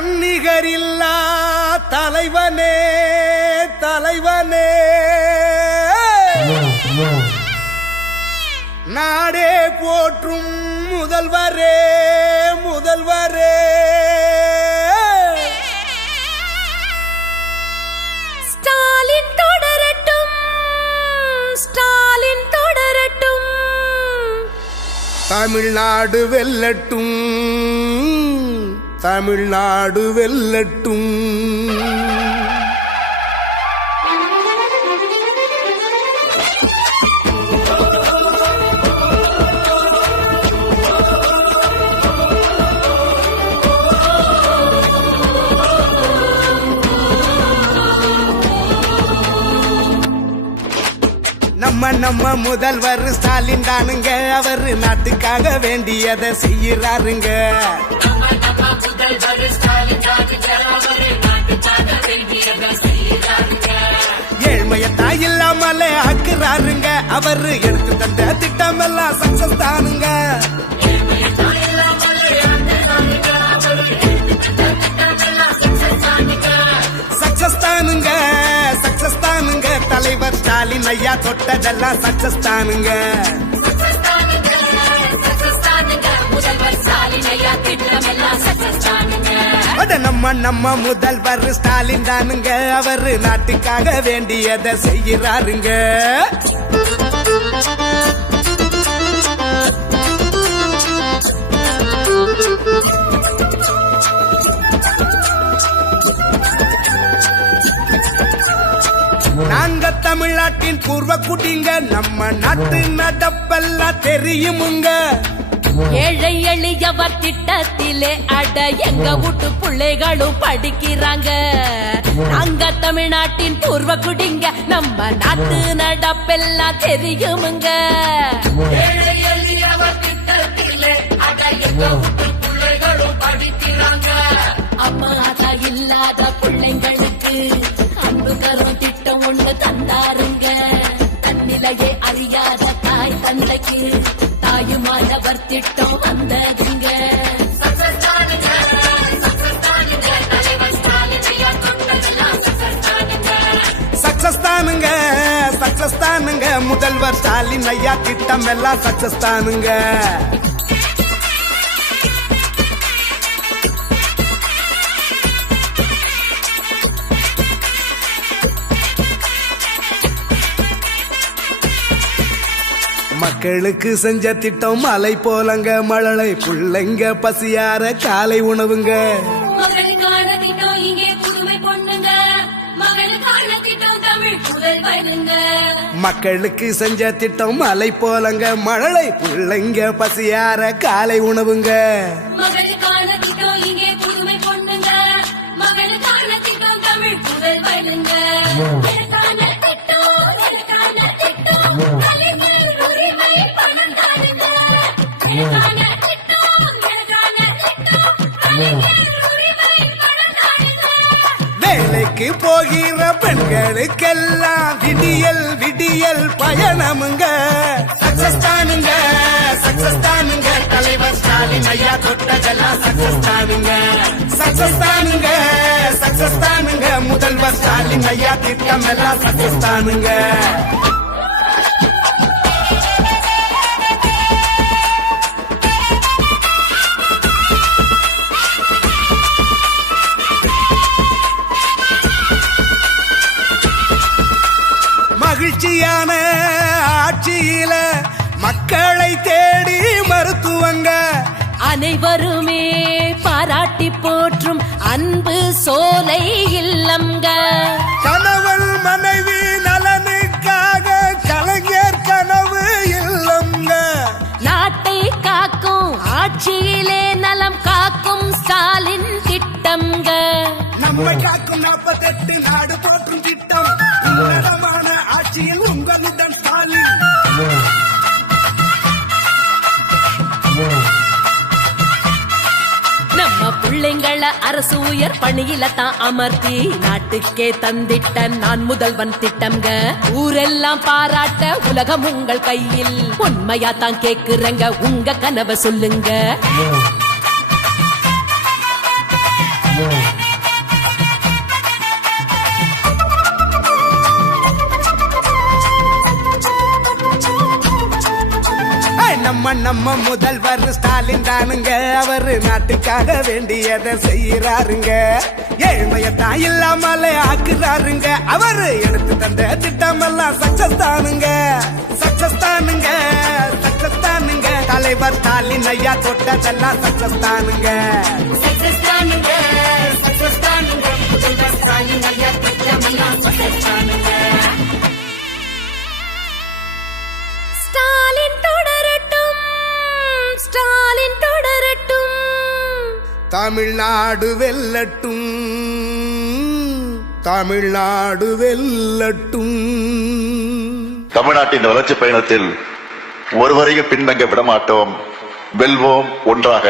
தன்னிகரில்லா தலைவனே தலைவனே நாடே போற்றும் முதல்வரே முதல்வரே ஸ்டாலின் தொடரட்டும் ஸ்டாலின் தொடரட்டும் தமிழ்நாடு வெல்லட்டும் தமிழ்நாடு வெல்லட்டும் நம்ம முதல்வர் ஸ்டாலின் தானுங்க அவரு நாட்டுக்காக வேண்டியதை செய்யறாருங்க ஏழ்மையத்தான் இல்லாமலே ஆக்குறாருங்க அவரு எடுத்து தந்த திட்டம் எல்லாம் சக்சஸ் தானுங்க சக்சஸ் தானுங்க சக்சஸ் தானுங்க தலைவர் ஸ்டாலின் ஐயா தொட்டதெல்லாம் சக்சஸ் தானுங்க நம்ம முதல்வர் ஸ்டாலின் தானுங்க அவரு நாட்டுக்காக வேண்டியதை செய்யறாருங்க நாங்க தமிழ்நாட்டின் பூர்வ குடிங்க நம்ம நாட்டு நடப்பெல்லாம் தெரியுமுங்க ஏழை எளியவர் திட்டத்திலே அட எங்க வீட்டு பிள்ளைகளும் படிக்கிறாங்க நாங்க தமிழ்நாட்டின் பூர்வ குடிங்க நம்ம நாட்டு நடப்பெல்லாம் தெரியுமுங்க ஏழை எளியவர் திட்டத்திலே அட எங்க வீட்டு பிள்ளைகளும் படிக்கிறாங்க அம்மா அதா இல்லாத பிள்ளைங்களுக்கு அன்பு தரும் திட்டம் ஒன்று தந்தாருங்க தன்னிலையே அறியாத தாய் தந்தைக்கு தாயுமானவர் திட்டம் வந்ததுங்க சக்சஸ் தானுங்க சக்சஸ் தானுங்க முதல்வர் ஸ்டாலின் ஐயா திட்டம் எல்லாம் சக்சஸ் தானுங்க மக்களுக்கு செஞ்ச திட்டம் மலை போலங்க மழலை பிள்ளைங்க பசியார காலை உணவுங்க மக்களுக்கு செஞ்ச திட்டம் மலை போலங்க மழலை பிள்ளைங்க பசியார காலை உணவுங்க வேலைக்கு போகிற பெண்களுக்கெல்லாம் விடியல் விடியல் பயணமுங்க சக்சஸ் தானுங்க சக்சஸ் தானுங்க தலைவர் ஸ்டாலின் ஐயா தொட்டதெல்லாம் சக்சஸ் தானுங்க சக்சஸ் தானுங்க சக்சஸ் தானுங்க முதல்வர் ஸ்டாலின் ஐயா திட்டம் எல்லாம் சக்சஸ் தானுங்க மகிழ்ச்சியான ஆட்சியில மக்களை தேடி மருத்துவங்க அனைவருமே பாராட்டி போற்றும் அன்பு சோலை இல்லம்ங்க கணவன் மனைவி நலனுக்காக கலைஞர் கனவு இல்லம்ங்க நாட்டை காக்கும் ஆட்சியிலே நலம் காக்கும் ஸ்டாலின் திட்டம்ங்க நம்மை காக்கும் 48 நாடு போற்றும் திட்டம் உன்னதமான ஆட்சியில் உங்களுடன் ஸ்டாலின் நம்ம பிள்ளைங்கள அரசு உயர் பணியில தான் அமர்த்தி நாட்டுக்கே தந்திட்ட நான் முதல்வன் திட்டம்ங்க ஊரெல்லாம் பாராட்ட உலகம் உங்கள் கையில் உண்மையா தான் கேக்குறங்க உங்க கனவை சொல்லுங்க நம்ம முதல்வர் ஸ்டாலின் தானுங்க, அவரு நாட்டுக்காக வேண்டியதை செய்யறாருங்க. ஏழ்மையத்தான் இல்லாமலே ஆக்குறாருங்க, அவரு எடுத்து தந்த திட்டம் எல்லாம் சக்சஸ் தானுங்க, சக்சஸ் தானுங்க, சக்சஸ் தானுங்க. தலைவர் ஸ்டாலின் ஐயா தொட்டதெல்லாம் சக்சஸ் தானுங்க, சக்சஸ் தானுங்க, சக்சஸ் தானுங்க. முதல்வர் ஸ்டாலின் ஐயா திட்டமெல்லாம் சக்சஸ் தானுங்க. ஸ்டாலின் தொடரட்டும், ஸ்டாலின் தொடரட்டும், தமிழ்நாடு வெல்லட்டும், தமிழ்நாடு வெல்லட்டும். தமிழ்நாட்டின் வளர்ச்சி பயணத்தில் ஒருவரையும் பின்தங்க விடமாட்டோம். வெல்வோம் ஒன்றாக.